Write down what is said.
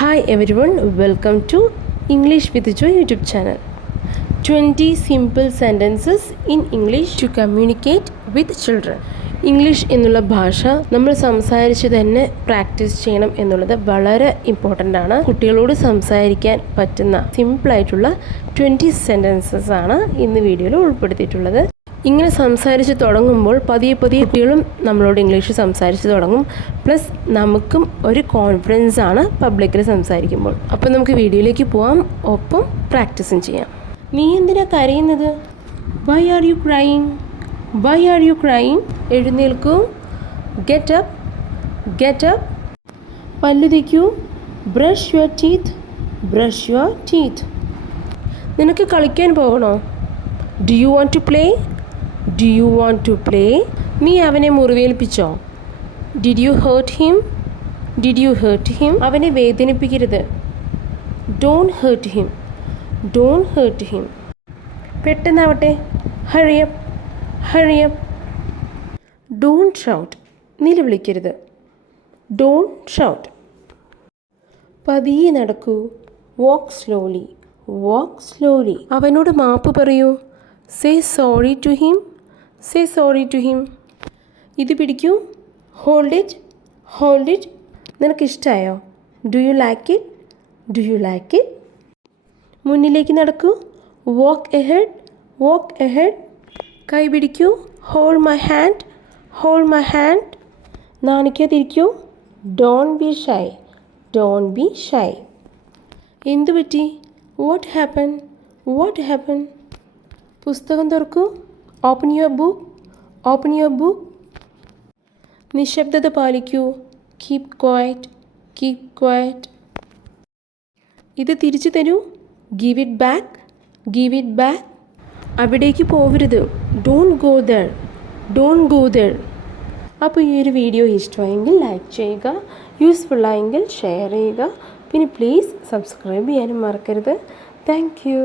Hi everyone, welcome to English with Joy YouTube channel. 20 simple sentences in English to communicate with children. English എന്നുള്ള ഭാഷ നമ്മൾ സംസാരിച്ച് തന്നെ practice ചെയ്യണം എന്നുള്ളത് വളരെ ഇമ്പോർട്ടൻ്റ് ആണ്. കുട്ടികളോട് സംസാരിക്കാൻ പറ്റുന്ന സിമ്പിളായിട്ടുള്ള 20 സെൻറ്റൻസസ് ആണ് ഇന്ന് വീഡിയോയിൽ ഉൾപ്പെടുത്തിയിട്ടുള്ളത്. ഇങ്ങനെ സംസാരിച്ച് തുടങ്ങുമ്പോൾ പതിയെ കുട്ടികളും നമ്മളോട് ഇംഗ്ലീഷ് സംസാരിച്ച് തുടങ്ങും. പ്ലസ് നമുക്കും ഒരു കോൺഫിഡൻസ് ആണ് പബ്ലിക്കിൽ സംസാരിക്കുമ്പോൾ. അപ്പോൾ നമുക്ക് വീഡിയോയിലേക്ക് പോവാം, ഒപ്പം പ്രാക്ടീസും ചെയ്യാം. നീ എന്തിനാ കരയുന്നത്? Why are you crying? Why are you crying? എഴുന്നേൽക്കൂ. Get up. Get up. പല്ല് തേക്കൂ. Brush your teeth. Brush your teeth. നിനക്ക് കളിക്കാൻ പോകണോ? Do you want to play? Do you want to play? നീ അവനെ മുറിവേൽപ്പിച്ചോ? Did you hurt him? Did you hurt him? അവനെ വേദനിപ്പിക്കരുത്. Don't hurt him. Don't hurt him. പെട്ടെന്നാവട്ടെ. Hurry up. Hurry up. Don't shout. നിലവിളിക്കരുത്. Don't shout. പതിയെ നടക്കൂ. വാക്ക് slowly. Walk slowly. അവനോട് മാപ്പ് പറയൂ. Say sorry to him. Say sorry to him. ഇത് പിടിക്കൂ. Hold it. Hold it. നിനക്കിഷ്ടമായോ? Do you like it? Do you like it? മുന്നിലേക്ക് നടക്കൂ. Walk ahead. Walk ahead. കൈ പിടിക്കൂ. Hold my hand. Hold my hand. നാണിക്കാതിരിക്കൂ. Don't be shy. Don't be shy. എന്തു പറ്റി? What happen? What happen? പുസ്തകം തുറക്കൂ. Open your book. Open your book. നിശബ്ദത പാലിക്കൂ. Keep quiet. Keep quiet. ഇത് തിരിച്ചു തരൂ. Give it back. Give it back. അവിടേക്ക് പോവരുത്. Don't go there. Don't go there. അപ്പോൾ ഈ ഒരു വീഡിയോ ഇഷ്ടമായെങ്കിൽ ലൈക്ക് ചെയ്യുക, യൂസ്ഫുള്ളായെങ്കിൽ ഷെയർ ചെയ്യുക, പിന്നെ പ്ലീസ് സബ്സ്ക്രൈബ് ചെയ്യാനും മറക്കരുത്. Thank you.